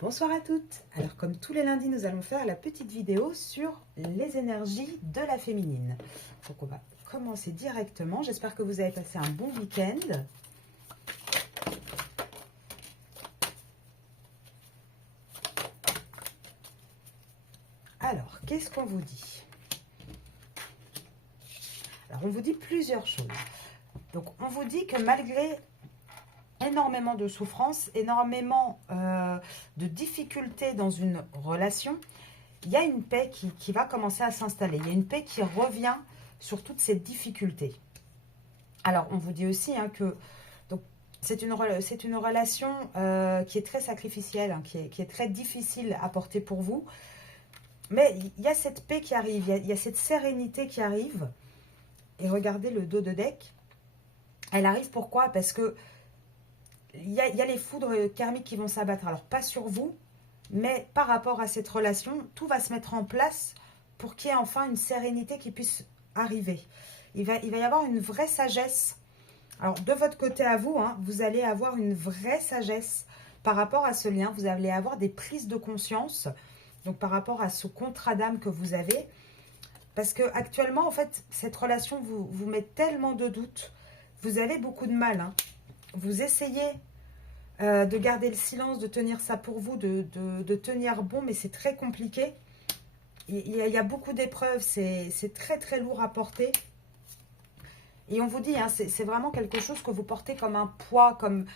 Bonsoir à toutes. Alors comme tous les lundis, nous allons faire la petite vidéo sur les énergies de la féminine. Donc on va commencer directement. J'espère que vous avez passé un bon week-end. Alors, qu'est-ce qu'on vous dit? Alors, on vous dit plusieurs choses. Donc, on vous dit que malgré énormément de souffrance, énormément de difficultés dans une relation, il y a une paix qui va commencer à s'installer. Il y a une paix qui revient sur toutes ces difficultés. Alors, on vous dit aussi que c'est une relation qui est très sacrificielle, hein, qui est très difficile à porter pour vous. Mais il y a cette paix qui arrive, il y a cette sérénité qui arrive. Et regardez le dos de deck. Elle arrive pourquoi? Parce que il y a les foudres karmiques qui vont s'abattre. Alors, pas sur vous, mais par rapport à cette relation, tout va se mettre en place pour qu'il y ait enfin une sérénité qui puisse arriver. Il va y avoir une vraie sagesse. Alors, de votre côté à vous, vous allez avoir une vraie sagesse par rapport à ce lien. Vous allez avoir des prises de conscience, donc par rapport à ce contrat d'âme que vous avez. Parce que actuellement, en fait, cette relation vous met tellement de doutes. Vous avez beaucoup de mal. Vous essayez de garder le silence, de tenir ça pour vous, de tenir bon, mais c'est très compliqué. Il y a beaucoup d'épreuves, c'est très très lourd à porter. Et on vous dit, c'est vraiment quelque chose que vous portez comme un poids, comme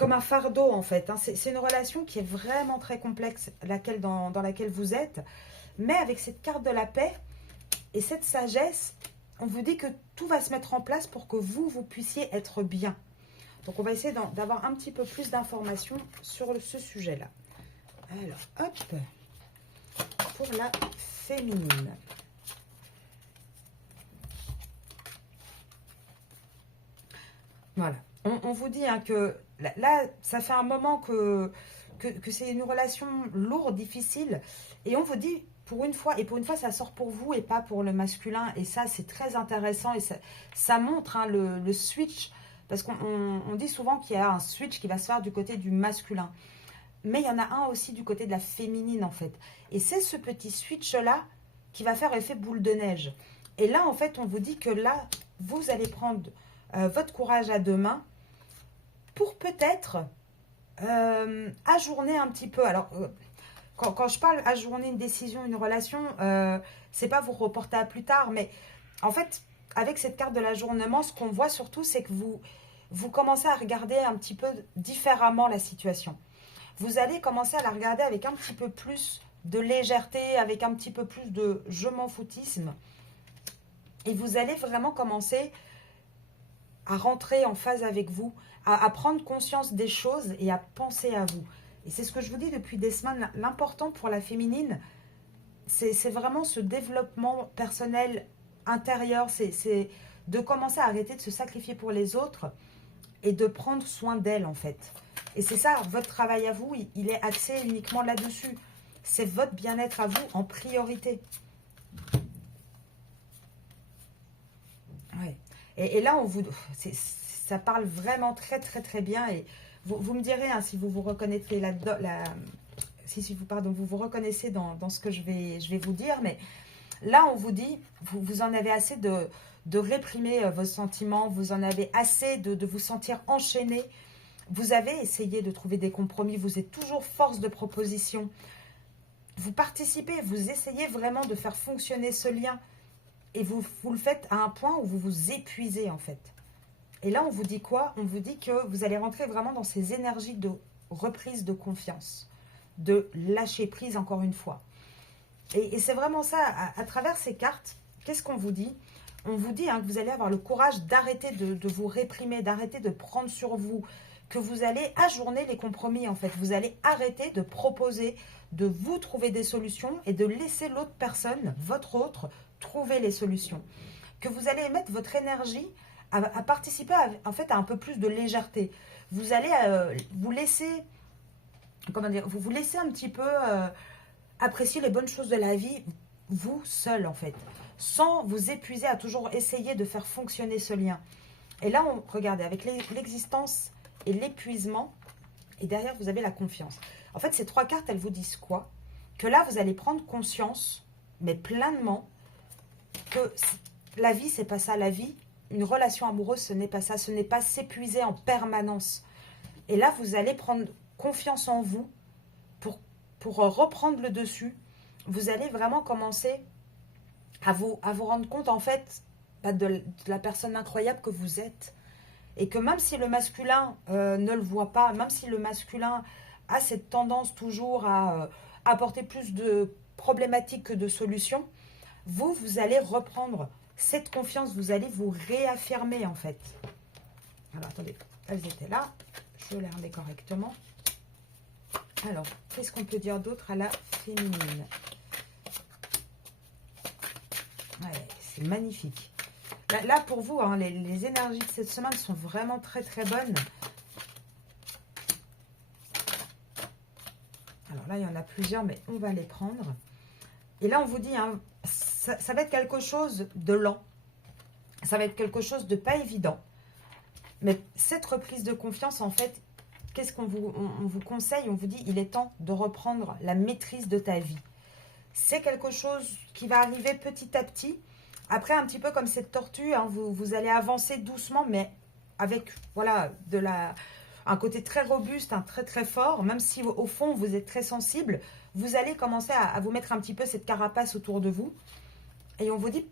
un fardeau en fait. C'est une relation qui est vraiment très complexe, dans laquelle vous êtes. Mais avec cette carte de la paix et cette sagesse, on vous dit que tout va se mettre en place pour que vous puissiez être bien. Donc, on va essayer d'avoir un petit peu plus d'informations sur ce sujet-là. Alors, hop, pour la féminine. Voilà. On vous dit que là, ça fait un moment que c'est une relation lourde, difficile. Et on vous dit, pour une fois, ça sort pour vous et pas pour le masculin. Et ça, c'est très intéressant. Et ça montre le switch. Parce qu'on dit souvent qu'il y a un switch qui va se faire du côté du masculin. Mais il y en a un aussi du côté de la féminine, en fait. Et c'est ce petit switch-là qui va faire effet boule de neige. Et là, en fait, on vous dit que là, vous allez prendre votre courage à deux mains pour peut-être ajourner un petit peu. Alors, quand je parle ajourner une décision, une relation, c'est pas vous reporter à plus tard, mais en fait, avec cette carte de l'ajournement, ce qu'on voit surtout, c'est que vous commencez à regarder un petit peu différemment la situation. Vous allez commencer à la regarder avec un petit peu plus de légèreté, avec un petit peu plus de je m'en foutisme. Et vous allez vraiment commencer à rentrer en phase avec vous, à prendre conscience des choses et à penser à vous. Et c'est ce que je vous dis depuis des semaines. L'important pour la féminine, c'est vraiment ce développement personnel intérieur. C'est de commencer à arrêter de se sacrifier pour les autres et de prendre soin d'elle, en fait. Et c'est ça, votre travail à vous, il est axé uniquement là-dessus. C'est votre bien-être à vous en priorité. Ouais. Et là, ça parle vraiment très, très, très bien. Et vous me direz si vous vous reconnaissez vous vous reconnaissez dans ce que je vais vous dire. Mais là, on vous dit, vous en avez assez de réprimer vos sentiments. Vous en avez assez de vous sentir enchaîné. Vous avez essayé de trouver des compromis. Vous êtes toujours force de proposition. Vous participez, vous essayez vraiment de faire fonctionner ce lien. Et vous le faites à un point où vous vous épuisez, en fait. Et là, on vous dit quoi? On vous dit que vous allez rentrer vraiment dans ces énergies de reprise de confiance, de lâcher prise encore une fois. Et c'est vraiment ça, à travers ces cartes, qu'est-ce qu'on vous dit? On vous dit que vous allez avoir le courage d'arrêter de vous réprimer, d'arrêter de prendre sur vous, que vous allez ajourner les compromis, en fait. Vous allez arrêter de proposer, de vous trouver des solutions et de laisser l'autre personne, votre autre, trouver les solutions. Que vous allez mettre votre énergie à participer en fait à un peu plus de légèreté. Vous allez vous laisser, vous laissez un petit peu apprécier les bonnes choses de la vie, vous seul, en fait, sans vous épuiser à toujours essayer de faire fonctionner ce lien. Et là, regardez, avec l'existence et l'épuisement, et derrière, vous avez la confiance. En fait, ces 3 cartes, elles vous disent quoi? Que là, vous allez prendre conscience, mais pleinement, que la vie, c'est pas ça. La vie, une relation amoureuse, ce n'est pas ça. Ce n'est pas s'épuiser en permanence. Et là, vous allez prendre confiance en vous pour reprendre le dessus. Vous allez vraiment commencer à vous rendre compte, en fait, de la personne incroyable que vous êtes. Et que même si le masculin ne le voit pas, même si le masculin a cette tendance toujours à apporter plus de problématiques que de solutions, vous allez reprendre cette confiance, vous allez vous réaffirmer en fait. Alors attendez, elles étaient là, je les remets correctement. Alors, qu'est-ce qu'on peut dire d'autre à la féminine? Ouais, c'est magnifique. Là, pour vous, hein, les énergies de cette semaine sont vraiment très très bonnes. Alors là, il y en a plusieurs, mais on va les prendre. Et là, on vous dit, hein, ça va être quelque chose de lent. Ça va être quelque chose de pas évident. Mais cette reprise de confiance, en fait, qu'est-ce qu'on vous conseille? On vous dit, il est temps de reprendre la maîtrise de ta vie. C'est quelque chose qui va arriver petit à petit. Après, un petit peu comme cette tortue, hein, vous allez avancer doucement, mais avec voilà, un côté très robuste, très très fort. Même si au fond, vous êtes très sensible, vous allez commencer à vous mettre un petit peu cette carapace autour de vous. Et on vous dit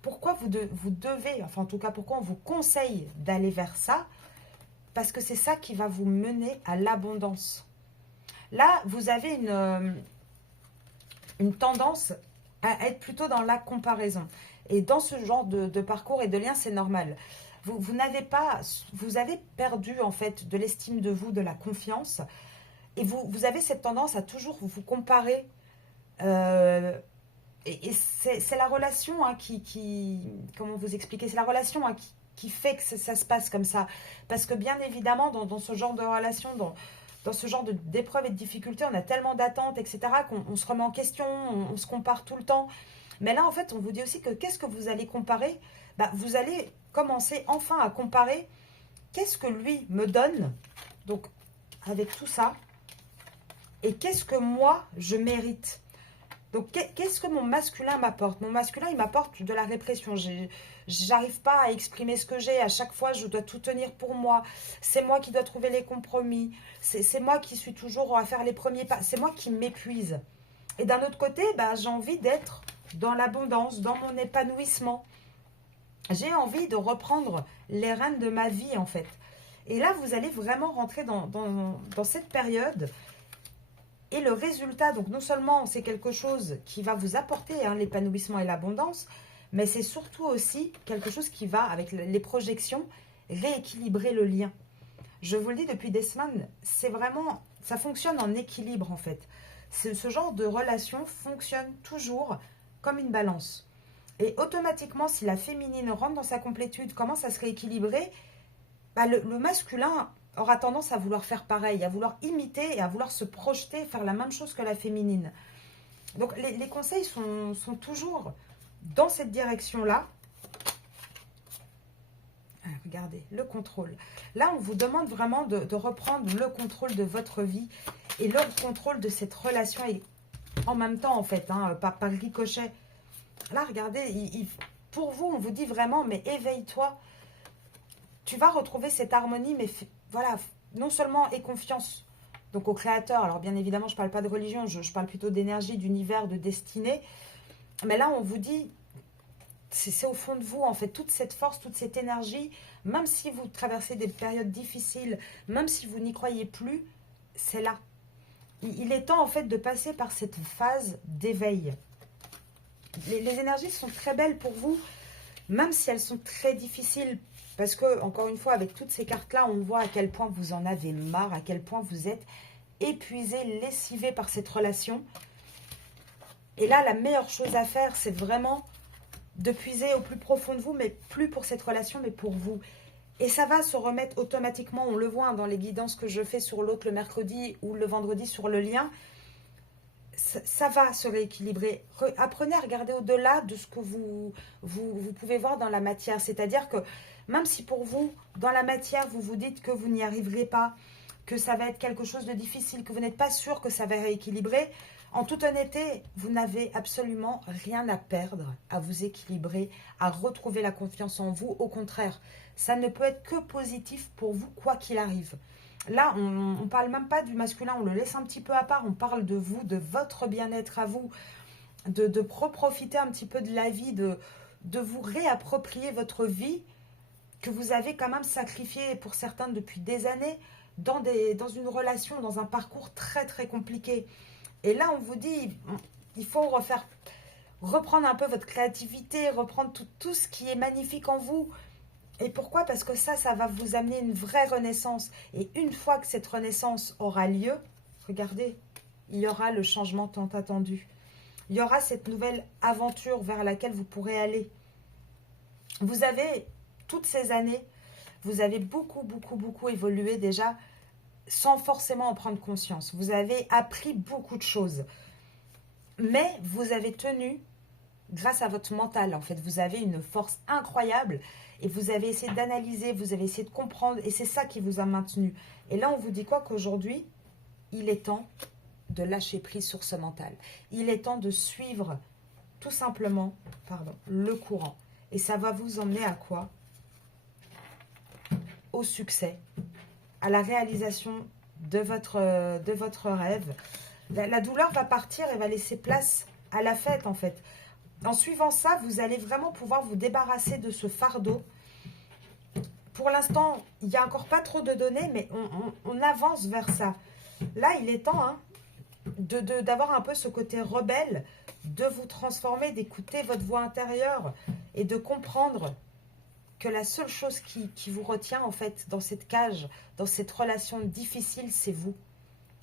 pourquoi vous devez, enfin en tout cas, pourquoi on vous conseille d'aller vers ça. Parce que c'est ça qui va vous mener à l'abondance. Là, vous avez une tendance à être plutôt dans la comparaison. Et dans ce genre de parcours et de lien, c'est normal. Vous avez perdu en fait de l'estime de vous, de la confiance. Et vous avez cette tendance à toujours vous comparer. Et c'est la relation hein, comment vous expliquer? C'est la relation hein, qui fait que ça se passe comme ça. Parce que bien évidemment, dans ce genre de relation, dans ce genre d'épreuves et de difficultés, on a tellement d'attentes, etc., qu'on se remet en question, on se compare tout le temps. Mais là, en fait, on vous dit aussi que qu'est-ce que vous allez comparer? Vous allez commencer enfin à comparer qu'est-ce que lui me donne, donc avec tout ça, et qu'est-ce que moi, je mérite. Donc, qu'est-ce que mon masculin m'apporte? Mon masculin, il m'apporte de la répression. J'arrive pas à exprimer ce que j'ai. À chaque fois, je dois tout tenir pour moi. C'est moi qui dois trouver les compromis. C'est moi qui suis toujours à faire les premiers pas. C'est moi qui m'épuise. Et d'un autre côté, j'ai envie d'être dans l'abondance, dans mon épanouissement. J'ai envie de reprendre les rênes de ma vie, en fait. Et là, vous allez vraiment rentrer dans cette période. Et le résultat, donc non seulement c'est quelque chose qui va vous apporter hein, l'épanouissement et l'abondance, mais c'est surtout aussi quelque chose qui va, avec les projections, rééquilibrer le lien. Je vous le dis depuis des semaines, c'est vraiment, ça fonctionne en équilibre en fait. Ce genre de relation fonctionne toujours comme une balance. Et automatiquement, si la féminine rentre dans sa complétude, commence à se rééquilibrer, le masculin aura tendance à vouloir faire pareil, à vouloir imiter et à vouloir se projeter, faire la même chose que la féminine. Donc les conseils sont toujours dans cette direction-là. Regardez, le contrôle. Là, on vous demande vraiment de reprendre le contrôle de votre vie et le contrôle de cette relation et en même temps, en fait, hein, par ricochet. Là, regardez, pour vous, on vous dit vraiment, mais éveille-toi. Tu vas retrouver cette harmonie, mais voilà, non seulement aie confiance donc au créateur. Alors bien évidemment, je ne parle pas de religion, je parle plutôt d'énergie, d'univers, de destinée. Mais là, on vous dit, c'est au fond de vous, en fait, toute cette force, toute cette énergie, même si vous traversez des périodes difficiles, même si vous n'y croyez plus, c'est là. Il est temps, en fait, de passer par cette phase d'éveil. Les énergies sont très belles pour vous, même si elles sont très difficiles. Parce que, encore une fois, avec toutes ces cartes-là, on voit à quel point vous en avez marre, à quel point vous êtes épuisé, lessivé par cette relation. Et là, la meilleure chose à faire, c'est vraiment de puiser au plus profond de vous, mais plus pour cette relation, mais pour vous. Et ça va se remettre automatiquement, on le voit hein, dans les guidances que je fais sur l'autre le mercredi ou le vendredi sur le lien. Ça va se rééquilibrer. Apprenez à regarder au-delà de ce que vous pouvez voir dans la matière. C'est-à-dire que même si pour vous, dans la matière, vous vous dites que vous n'y arriverez pas, que ça va être quelque chose de difficile, que vous n'êtes pas sûr que ça va rééquilibrer. En toute honnêteté, vous n'avez absolument rien à perdre à vous équilibrer, à retrouver la confiance en vous. Au contraire, ça ne peut être que positif pour vous, quoi qu'il arrive. Là, on ne parle même pas du masculin, on le laisse un petit peu à part. On parle de vous, de votre bien-être à vous, de profiter un petit peu de la vie, de vous réapproprier votre vie que vous avez quand même sacrifiée pour certains depuis des années dans une relation, dans un parcours très très compliqué. Et là, on vous dit, il faut reprendre un peu votre créativité, reprendre tout ce qui est magnifique en vous. Et pourquoi? Parce que ça va vous amener une vraie renaissance. Et une fois que cette renaissance aura lieu, regardez, il y aura le changement tant attendu. Il y aura cette nouvelle aventure vers laquelle vous pourrez aller. Vous avez, toutes ces années, vous avez beaucoup évolué déjà, sans forcément en prendre conscience. Vous avez appris beaucoup de choses. Mais vous avez tenu grâce à votre mental, en fait. Vous avez une force incroyable et vous avez essayé d'analyser, vous avez essayé de comprendre et c'est ça qui vous a maintenu. Et là, on vous dit quoi? Qu'aujourd'hui, il est temps de lâcher prise sur ce mental. Il est temps de suivre tout simplement le courant. Et ça va vous emmener à quoi? Au succès, à la réalisation de votre rêve. La douleur va partir et va laisser place à la fête, en fait. En suivant ça, vous allez vraiment pouvoir vous débarrasser de ce fardeau. Pour l'instant, il n'y a encore pas trop de données, mais on avance vers ça. Là, il est temps d'avoir un peu ce côté rebelle, de vous transformer, d'écouter votre voix intérieure et de comprendre que la seule chose qui vous retient, en fait, dans cette cage, dans cette relation difficile, c'est vous.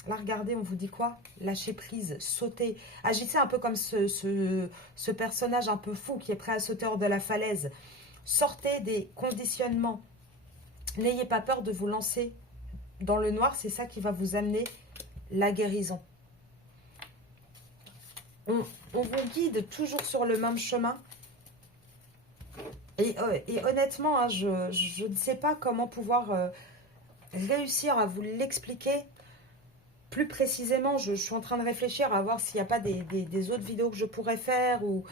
Là, regardez, on vous dit quoi? Lâchez prise, sautez. Agissez un peu comme ce personnage un peu fou qui est prêt à sauter hors de la falaise. Sortez des conditionnements. N'ayez pas peur de vous lancer dans le noir. C'est ça qui va vous amener la guérison. On vous guide toujours sur le même chemin. Et honnêtement, hein, je ne sais pas comment pouvoir réussir à vous l'expliquer plus précisément. Je suis en train de réfléchir à voir s'il n'y a pas des autres vidéos que je pourrais faire ou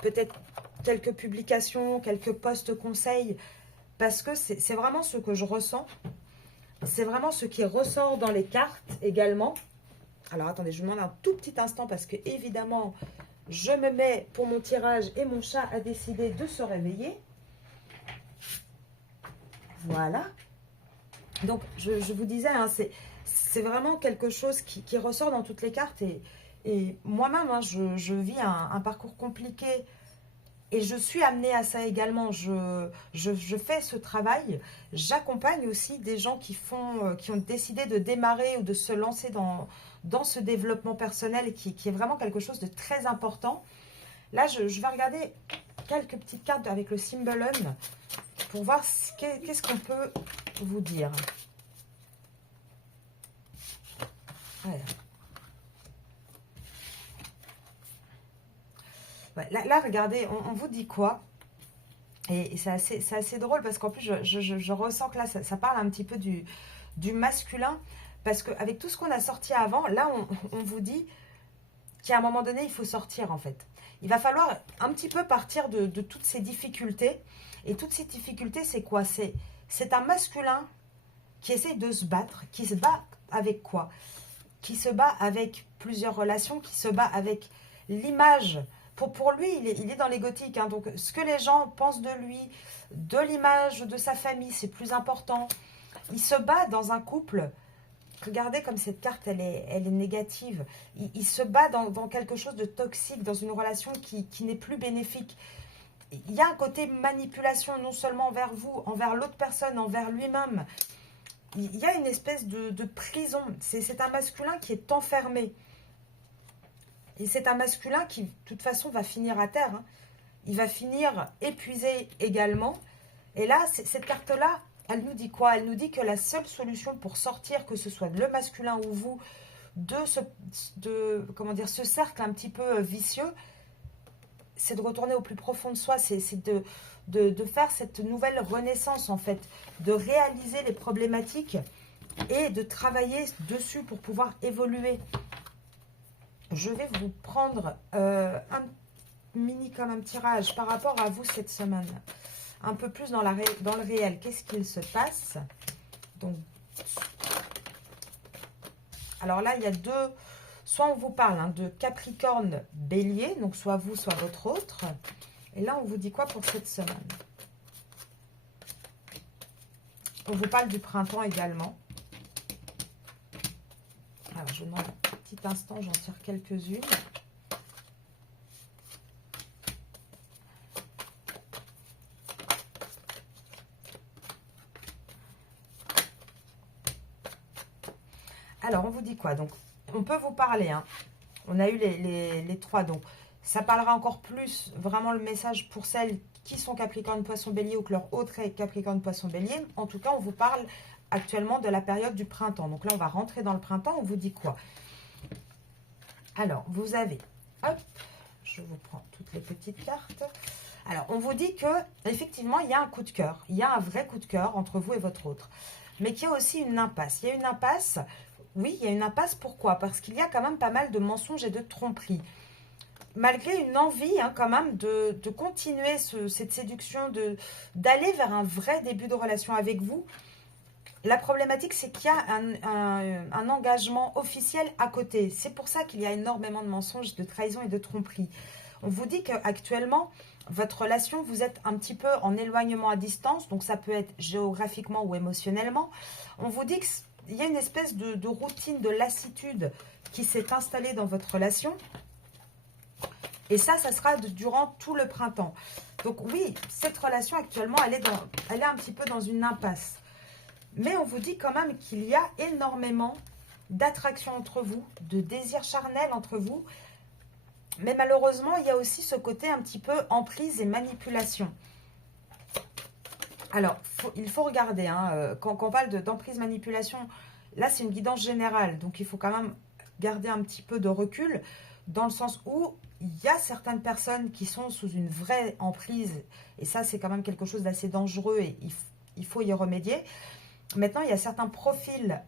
peut-être quelques publications, quelques posts conseils. Parce que c'est vraiment ce que je ressens. C'est vraiment ce qui ressort dans les cartes également. Alors attendez, je vous demande un tout petit instant parce que évidemment, je me mets pour mon tirage et mon chat a décidé de se réveiller. Voilà. Donc, je vous disais, hein, c'est vraiment quelque chose qui ressort dans toutes les cartes. Et moi-même, hein, je vis un parcours compliqué et je suis amenée à ça également. Je fais ce travail. J'accompagne aussi des gens qui ont décidé de démarrer ou de se lancer dans ce développement personnel qui est vraiment quelque chose de très important. Là, je vais regarder quelques petites cartes avec le Symbolon pour voir qu'est-ce qu'on peut vous dire. Voilà. Ouais, là, regardez, on vous dit quoi? Et c'est assez drôle parce qu'en plus, je ressens que là, ça parle un petit peu du masculin. Parce qu'avec tout ce qu'on a sorti avant, là, on vous dit qu'à un moment donné, il faut sortir, en fait. Il va falloir un petit peu partir de toutes ces difficultés. Et toutes ces difficultés, c'est quoi? C'est un masculin qui essaie de se battre, qui se bat avec quoi? Qui se bat avec plusieurs relations, qui se bat avec l'image. Pour lui, il est dans l'égotique. Hein, donc, ce que les gens pensent de lui, de l'image de sa famille, c'est plus important. Il se bat dans un couple. Regardez comme cette carte, elle est négative. Il se bat dans quelque chose de toxique, dans une relation qui n'est plus bénéfique. Il y a un côté manipulation, non seulement envers vous, envers l'autre personne, envers lui-même. Il y a une espèce de prison. C'est un masculin qui est enfermé. Et c'est un masculin qui, de toute façon, va finir à terre. Hein. Il va finir épuisé également. Et là, cette carte-là, elle nous dit quoi? Elle nous dit que la seule solution pour sortir, que ce soit le masculin ou vous, de ce cercle un petit peu vicieux, c'est de retourner au plus profond de soi, c'est de faire cette nouvelle renaissance en fait, de réaliser les problématiques et de travailler dessus pour pouvoir évoluer. Je vais vous prendre un mini comme un tirage par rapport à vous cette semaine. Un peu plus dans le réel. Qu'est-ce qu'il se passe? Donc, alors là, il y a deux... Soit on vous parle de Capricorne, Bélier, donc soit vous, soit votre autre. Et là, on vous dit quoi pour cette semaine? On vous parle du printemps également. Alors, je demande un petit instant, j'en tire quelques-unes. Alors, on vous dit quoi? Donc, on peut vous parler. Hein. On a eu les trois. Donc, ça parlera encore plus, vraiment le message pour celles qui sont Capricorne, Poisson, Bélier ou que leur autre est Capricorne, Poisson, Bélier. En tout cas, on vous parle actuellement de la période du printemps. Donc là, on va rentrer dans le printemps. On vous dit quoi? Alors, vous avez... Hop, je vous prends toutes les petites cartes. Alors, on vous dit que effectivement, il y a un coup de cœur. Il y a un vrai coup de cœur entre vous et votre autre. Mais qu'il y a aussi une impasse. Il y a une impasse... Oui, il y a une impasse. Pourquoi? Parce qu'il y a quand même pas mal de mensonges et de tromperies. Malgré une envie quand même de continuer cette séduction, d'aller vers un vrai début de relation avec vous, la problématique, c'est qu'il y a un engagement officiel à côté. C'est pour ça qu'il y a énormément de mensonges, de trahison et de tromperies. On vous dit qu'actuellement, votre relation, vous êtes un petit peu en éloignement à distance, donc ça peut être géographiquement ou émotionnellement. On vous dit qu'il y a une espèce de routine, de lassitude qui s'est installée dans votre relation. Et ça sera durant tout le printemps. Donc oui, cette relation actuellement, elle est un petit peu dans une impasse. Mais on vous dit quand même qu'il y a énormément d'attraction entre vous, de désir charnel entre vous. Mais malheureusement, il y a aussi ce côté un petit peu emprise et manipulation. Alors, il faut regarder, quand on parle d'emprise, manipulation, là c'est une guidance générale. Donc il faut quand même garder un petit peu de recul, dans le sens où il y a certaines personnes qui sont sous une vraie emprise. Et ça, c'est quand même quelque chose d'assez dangereux et il faut y remédier. Maintenant, il y a certains profils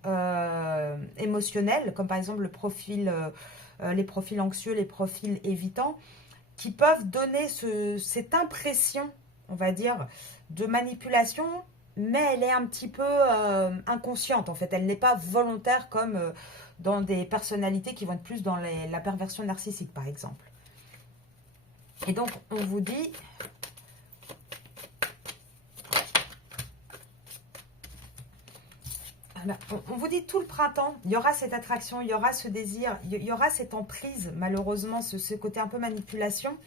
émotionnels, comme par exemple les profils anxieux, les profils évitants, qui peuvent donner cette impression, on va dire, de manipulation, mais elle est un petit peu inconsciente, en fait. Elle n'est pas volontaire comme dans des personnalités qui vont être plus dans la perversion narcissique, par exemple. Et donc, on vous dit... On vous dit tout le printemps, il y aura cette attraction, il y aura ce désir, il y aura cette emprise, malheureusement, ce côté un peu manipulation.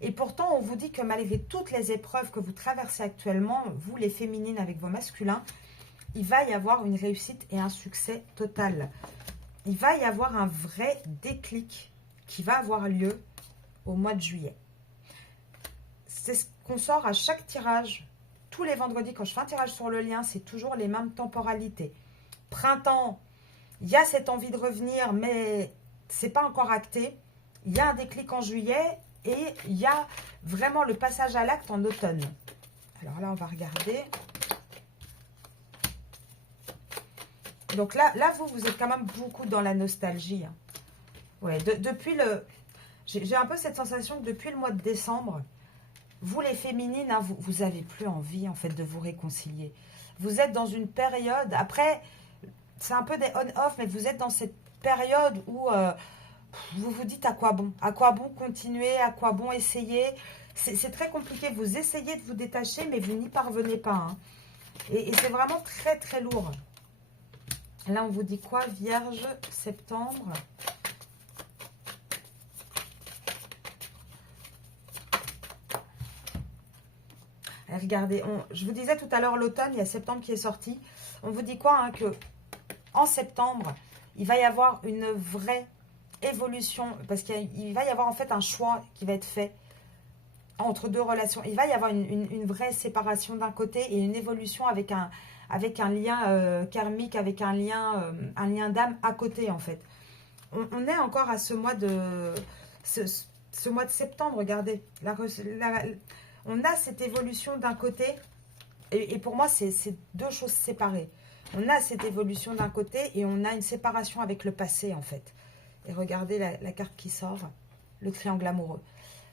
Et pourtant, on vous dit que malgré toutes les épreuves que vous traversez actuellement, vous les féminines avec vos masculins, il va y avoir une réussite et un succès total. Il va y avoir un vrai déclic qui va avoir lieu au mois de juillet. C'est ce qu'on sort à chaque tirage. Tous les vendredis, quand je fais un tirage sur le lien, c'est toujours les mêmes temporalités. Printemps, il y a cette envie de revenir, mais c'est pas encore acté. Il y a un déclic en juillet et il y a vraiment le passage à l'acte en automne. Alors là, on va regarder. Donc là vous êtes quand même beaucoup dans la nostalgie. Ouais, depuis le... J'ai un peu cette sensation que depuis le mois de décembre, vous les féminines, vous n'avez plus envie en fait de vous réconcilier. Vous êtes dans une période, après... C'est un peu des on-off, mais vous êtes dans cette période où vous vous dites à quoi bon continuer, à quoi bon essayer. C'est très compliqué, vous essayez de vous détacher, mais vous n'y parvenez pas. Et c'est vraiment très très lourd. Là, on vous dit quoi? Vierge, septembre. Allez, regardez, je vous disais tout à l'heure l'automne, il y a septembre qui est sorti. On vous dit quoi que... En septembre, il va y avoir une vraie évolution, parce qu'il va y avoir en fait un choix qui va être fait entre deux relations. Il va y avoir une vraie séparation d'un côté et une évolution avec un lien karmique, avec un lien d'âme à côté en fait. On est encore à ce mois de septembre, regardez. On a cette évolution d'un côté, et pour moi, c'est deux choses séparées. On a cette évolution d'un côté et on a une séparation avec le passé, en fait. Et regardez la carte qui sort, le triangle amoureux.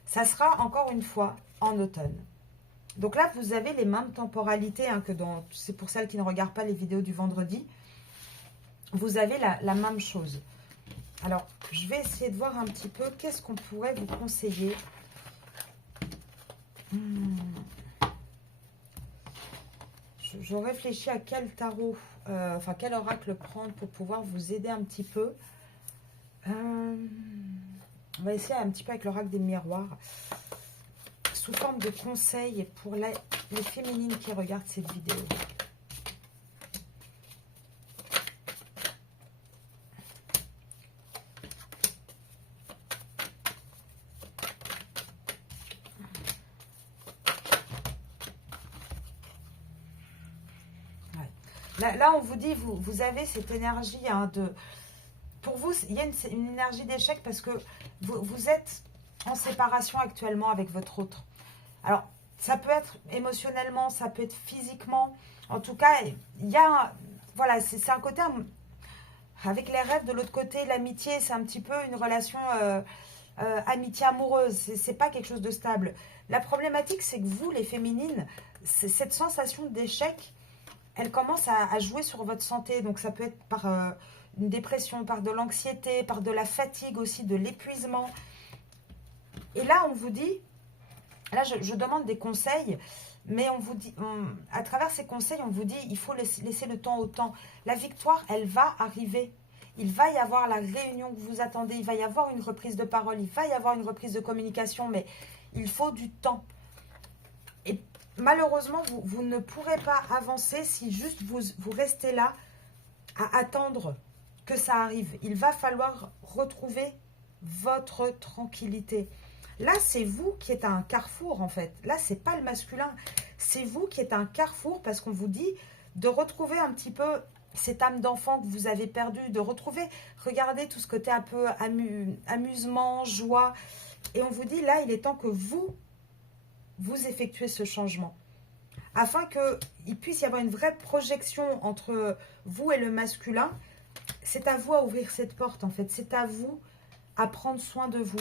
Ça sera, encore une fois, en automne. Donc là, vous avez les mêmes temporalités, hein, c'est pour celles qui ne regardent pas les vidéos du vendredi. Vous avez la même chose. Alors, je vais essayer de voir un petit peu qu'est-ce qu'on pourrait vous conseiller. Je réfléchis à quel tarot, enfin quel oracle prendre pour pouvoir vous aider un petit peu. On va essayer un petit peu avec l'oracle des miroirs. Sous forme de conseils pour les féminines qui regardent cette vidéo. Là, on vous dit, vous avez cette énergie hein, de... Pour vous, il y a une énergie d'échec parce que vous êtes en séparation actuellement avec votre autre. Alors, ça peut être émotionnellement, ça peut être physiquement. En tout cas, il y a... Voilà, c'est un côté... Avec les rêves, de l'autre côté, l'amitié, c'est un petit peu une relation amitié amoureuse. C'est pas quelque chose de stable. La problématique, c'est que vous, les féminines, cette sensation d'échec... elle commence à jouer sur votre santé. Donc, ça peut être par une dépression, par de l'anxiété, par de la fatigue aussi, de l'épuisement. Et là, on vous dit, là, je demande des conseils, mais on vous dit, à travers ces conseils, on vous dit, il faut laisser le temps au temps. La victoire, elle va arriver. Il va y avoir la réunion que vous attendez, il va y avoir une reprise de parole, il va y avoir une reprise de communication, mais il faut du temps. Et malheureusement, vous ne pourrez pas avancer si juste vous restez là à attendre que ça arrive. Il va falloir retrouver votre tranquillité. Là, c'est vous qui êtes à un carrefour, en fait. Là, c'est pas le masculin. C'est vous qui êtes à un carrefour parce qu'on vous dit de retrouver un petit peu cette âme d'enfant que vous avez perdue, de retrouver, regardez tout ce côté un peu amusement, joie. Et on vous dit, là, il est temps que vous effectuez ce changement. Afin qu'il puisse y avoir une vraie projection entre vous et le masculin, c'est à vous à ouvrir cette porte, en fait. C'est à vous à prendre soin de vous,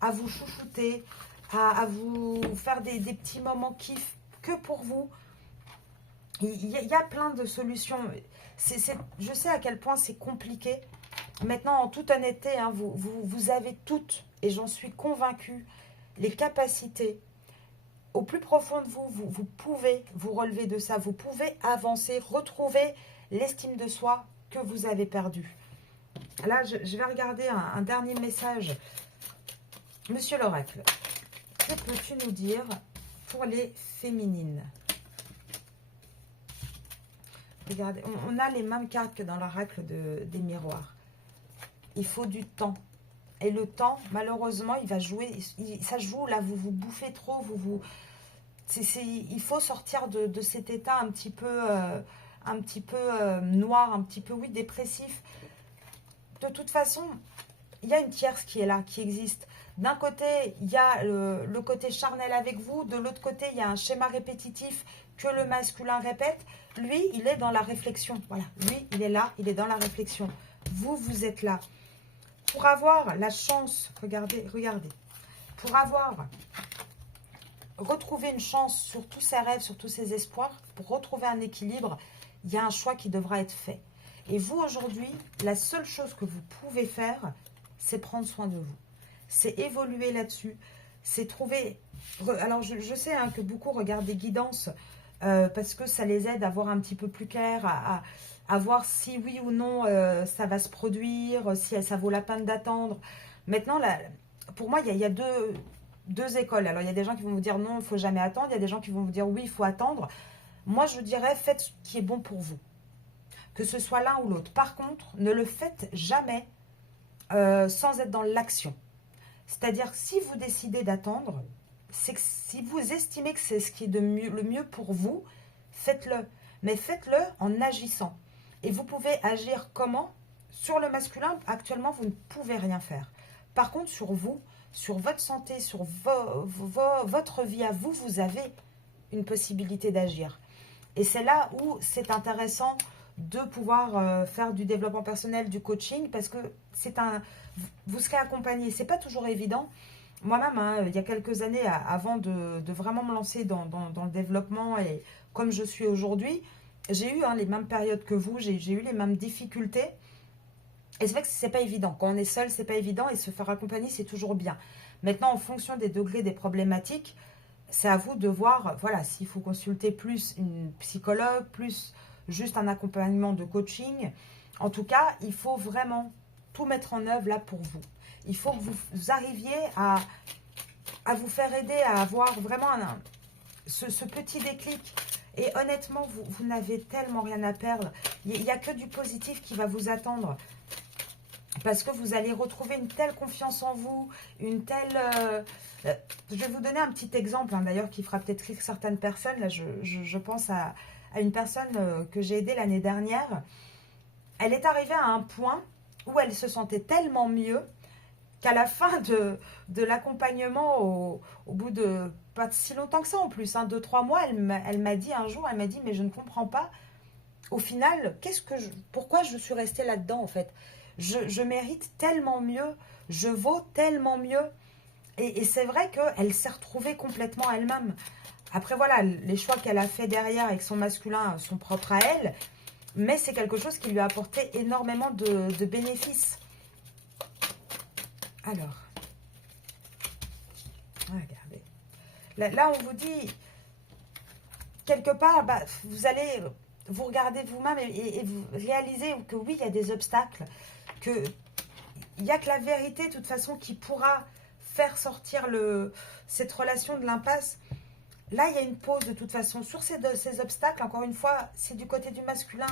à vous chouchouter, à vous faire des petits moments kiff que pour vous. Il y a plein de solutions. Je sais à quel point c'est compliqué. Maintenant, en toute honnêteté, hein, vous avez toutes, et j'en suis convaincue, les capacités. Au plus profond de vous pouvez vous relever de ça. Vous pouvez avancer, retrouver l'estime de soi que vous avez perdue. Là, je vais regarder un dernier message. Monsieur l'oracle, que peux-tu nous dire pour les féminines? Regardez, on a les mêmes cartes que dans l'oracle des miroirs. Il faut du temps. Et le temps, malheureusement, il va jouer. Ça joue, là, vous bouffez trop, il faut sortir de cet état un petit peu noir, un petit peu, oui, dépressif. De toute façon, il y a une tierce qui est là, qui existe. D'un côté, il y a le côté charnel avec vous. De l'autre côté, il y a un schéma répétitif que le masculin répète. Lui, il est dans la réflexion. Voilà, lui, il est là, il est dans la réflexion. Vous êtes là. Pour avoir la chance, regardez. Pour retrouver une chance sur tous ses rêves, sur tous ses espoirs, pour retrouver un équilibre, il y a un choix qui devra être fait. Et vous, aujourd'hui, la seule chose que vous pouvez faire, c'est prendre soin de vous. C'est évoluer là-dessus. C'est trouver... Alors, je sais hein, que beaucoup regardent des guidances parce que ça les aide à voir un petit peu plus clair, à voir si oui ou non ça va se produire, si ça vaut la peine d'attendre. Maintenant, là, pour moi, il y a deux écoles. Alors, il y a des gens qui vont vous dire non, il ne faut jamais attendre. Il y a des gens qui vont vous dire oui, il faut attendre. Moi, je dirais, faites ce qui est bon pour vous. Que ce soit l'un ou l'autre. Par contre, ne le faites jamais sans être dans l'action. C'est-à-dire, si vous décidez d'attendre, c'est que si vous estimez que c'est ce qui est le mieux pour vous, faites-le. Mais faites-le en agissant. Et vous pouvez agir comment? Sur le masculin, actuellement, vous ne pouvez rien faire. Par contre, sur vous, sur votre santé, sur votre vie à vous, vous avez une possibilité d'agir. Et c'est là où c'est intéressant de pouvoir faire du développement personnel, du coaching, parce que vous serez accompagné. C'est pas toujours évident. Moi-même, hein, il y a quelques années, avant de vraiment me lancer dans le développement et comme je suis aujourd'hui, j'ai eu les mêmes périodes que vous, j'ai eu les mêmes difficultés. Et c'est vrai que c'est pas évident. Quand on est seul, c'est pas évident et se faire accompagner, c'est toujours bien. Maintenant, en fonction des degrés des problématiques, c'est à vous de voir, voilà, s'il faut consulter plus une psychologue, plus juste un accompagnement de coaching. En tout cas, il faut vraiment tout mettre en œuvre là pour vous. Il faut que vous arriviez à vous faire aider à avoir vraiment ce petit déclic. Et honnêtement, vous n'avez tellement rien à perdre. Il n'y a que du positif qui va vous attendre. Parce que vous allez retrouver une telle confiance en vous, une telle... je vais vous donner un petit exemple, hein, d'ailleurs, qui fera peut-être rire certaines personnes. Là, je pense à une personne que j'ai aidée l'année dernière. Elle est arrivée à un point où elle se sentait tellement mieux qu'à la fin de l'accompagnement, au bout de pas si longtemps que ça en plus, 2-3 mois, elle m'a dit un jour, elle m'a dit, mais je ne comprends pas, au final, pourquoi je suis restée là-dedans en fait. Je mérite tellement mieux, je vaux tellement mieux. Et c'est vrai qu'elle s'est retrouvée complètement elle-même. Après voilà, les choix qu'elle a fait derrière avec son masculin sont propres à elle, mais c'est quelque chose qui lui a apporté énormément de bénéfices. Alors, regardez. Là, on vous dit, quelque part, vous allez vous regarder vous-même et vous réaliser que oui, il y a des obstacles, qu'il n'y a que la vérité, de toute façon, qui pourra faire sortir cette relation de l'impasse. Là, il y a une pause, de toute façon. Sur ces obstacles, encore une fois, c'est du côté du masculin.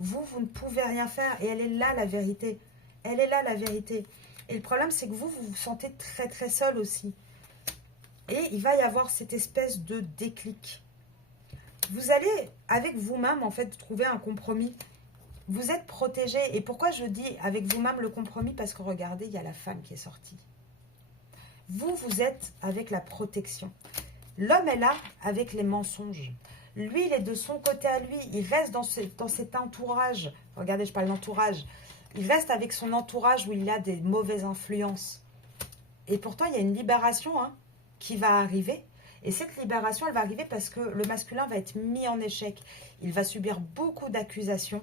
Vous ne pouvez rien faire. Et elle est là, la vérité. Elle est là, la vérité. Et le problème, c'est que vous vous sentez très, très seul aussi. Et il va y avoir cette espèce de déclic. Vous allez, avec vous-même, en fait, trouver un compromis. Vous êtes protégé. Et pourquoi je dis avec vous-même le compromis? Parce que regardez, il y a la femme qui est sortie. Vous êtes avec la protection. L'homme est là avec les mensonges. Lui, il est de son côté à lui. Il reste dans cet entourage. Regardez, je parle d'entourage. Il reste avec son entourage où il a des mauvaises influences. Et pourtant, il y a une libération qui va arriver. Et cette libération, elle va arriver parce que le masculin va être mis en échec. Il va subir beaucoup d'accusations.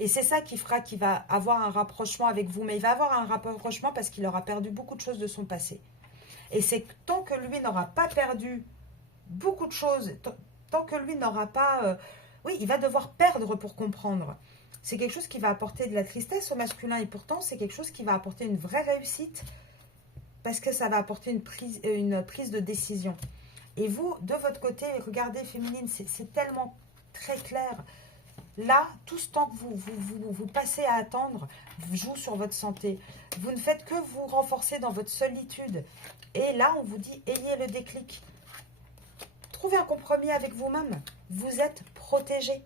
Et c'est ça qui fera qu'il va avoir un rapprochement avec vous. Mais il va avoir un rapprochement parce qu'il aura perdu beaucoup de choses de son passé. Et c'est tant que lui n'aura pas perdu beaucoup de choses, tant que lui n'aura pas... oui, il va devoir perdre pour comprendre. C'est quelque chose qui va apporter de la tristesse au masculin. Et pourtant, c'est quelque chose qui va apporter une vraie réussite. Parce que ça va apporter une prise de décision. Et vous, de votre côté, regardez, féminine, c'est tellement très clair. Là, tout ce temps que vous passez à attendre joue sur votre santé. Vous ne faites que vous renforcer dans votre solitude. Et là, on vous dit, ayez le déclic. Trouvez un compromis avec vous-même. Vous êtes protégé.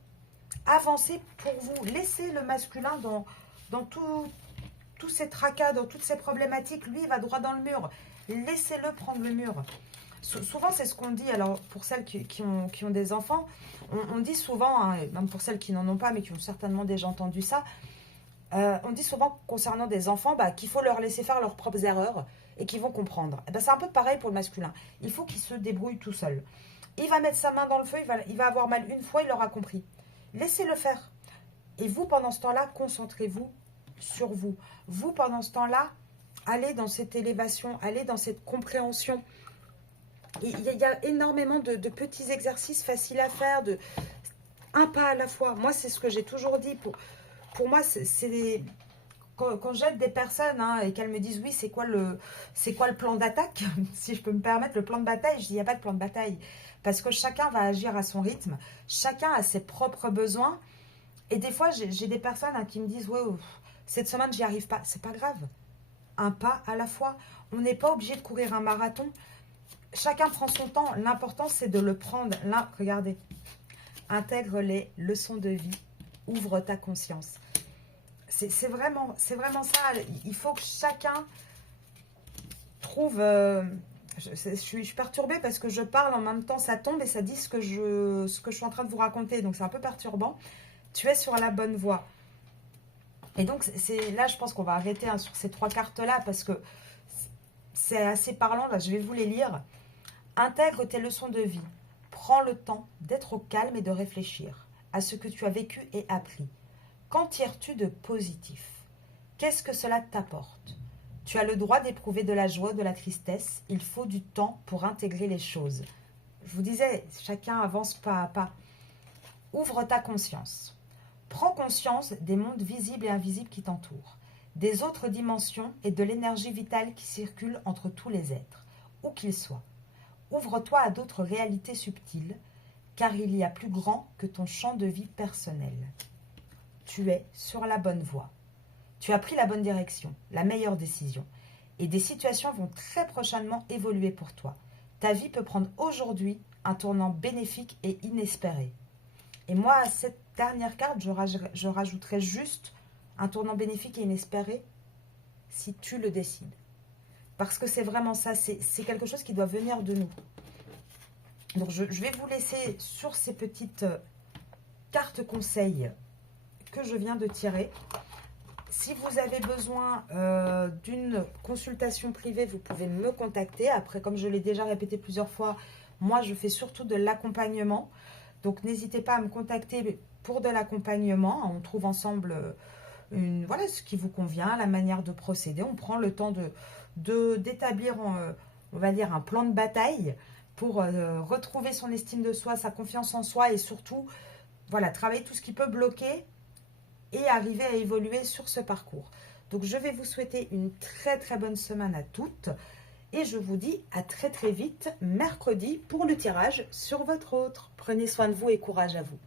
Avancez pour vous. Laissez le masculin dans tous ces tracas, dans toutes ces problématiques. Lui, il va droit dans le mur. Laissez-le prendre le mur. Souvent, c'est ce qu'on dit. Alors, pour celles qui ont des enfants, on dit souvent, même pour celles qui n'en ont pas, mais qui ont certainement déjà entendu ça, on dit souvent concernant des enfants qu'il faut leur laisser faire leurs propres erreurs et qu'ils vont comprendre. C'est un peu pareil pour le masculin. Il faut qu'il se débrouille tout seul. Il va mettre sa main dans le feu, il va avoir mal une fois, il aura compris. Laissez-le faire. Et vous, pendant ce temps-là, concentrez-vous sur vous. Vous, pendant ce temps-là, allez dans cette élévation, allez dans cette compréhension. Il y a énormément de petits exercices faciles à faire, un pas à la fois. Moi, c'est ce que j'ai toujours dit. Pour moi, quand j'aide des personnes et qu'elles me disent oui, c'est quoi le plan d'attaque, si je peux me permettre, le plan de bataille, je dis il n'y a pas de plan de bataille. Parce que chacun va agir à son rythme, chacun a ses propres besoins. Et des fois, j'ai des personnes qui me disent ouais, cette semaine, j'y arrive pas. C'est pas grave. Un pas à la fois. On n'est pas obligé de courir un marathon. Chacun prend son temps. L'important, c'est de le prendre. Là, regardez. Intègre les leçons de vie. Ouvre ta conscience. C'est vraiment ça. Il faut que chacun trouve... je suis perturbée parce que je parle en même temps, ça tombe et ça dit ce que je suis en train de vous raconter. Donc c'est un peu perturbant. Tu es sur la bonne voie. Et donc là, je pense qu'on va arrêter sur ces 3 cartes-là parce que c'est assez parlant. Là, je vais vous les lire. Intègre tes leçons de vie. Prends le temps d'être au calme et de réfléchir à ce que tu as vécu et appris. Qu'en tires-tu de positif? Qu'est-ce que cela t'apporte? Tu as le droit d'éprouver de la joie, de la tristesse. Il faut du temps pour intégrer les choses. Je vous disais, chacun avance pas à pas. Ouvre ta conscience. Prends conscience des mondes visibles et invisibles qui t'entourent, des autres dimensions et de l'énergie vitale qui circule entre tous les êtres, où qu'ils soient. Ouvre-toi à d'autres réalités subtiles, car il y a plus grand que ton champ de vie personnel. Tu es sur la bonne voie. Tu as pris la bonne direction, la meilleure décision. Et des situations vont très prochainement évoluer pour toi. Ta vie peut prendre aujourd'hui un tournant bénéfique et inespéré. Et moi, à cette dernière carte, je rajouterai juste un tournant bénéfique et inespéré si tu le décides. Parce que c'est vraiment ça, c'est quelque chose qui doit venir de nous. Donc je vais vous laisser sur ces petites cartes conseils que je viens de tirer. Si vous avez besoin d'une consultation privée, vous pouvez me contacter. Après, comme je l'ai déjà répété plusieurs fois, moi je fais surtout de l'accompagnement. Donc n'hésitez pas à me contacter pour de l'accompagnement. On trouve ensemble voilà, ce qui vous convient, la manière de procéder. On prend le temps d'établir, on va dire, un plan de bataille pour retrouver son estime de soi, sa confiance en soi et surtout, voilà, travailler tout ce qui peut bloquer et arriver à évoluer sur ce parcours. Donc je vais vous souhaiter une très très bonne semaine à toutes et je vous dis à très très vite mercredi pour le tirage sur votre autre. Prenez soin de vous et courage à vous.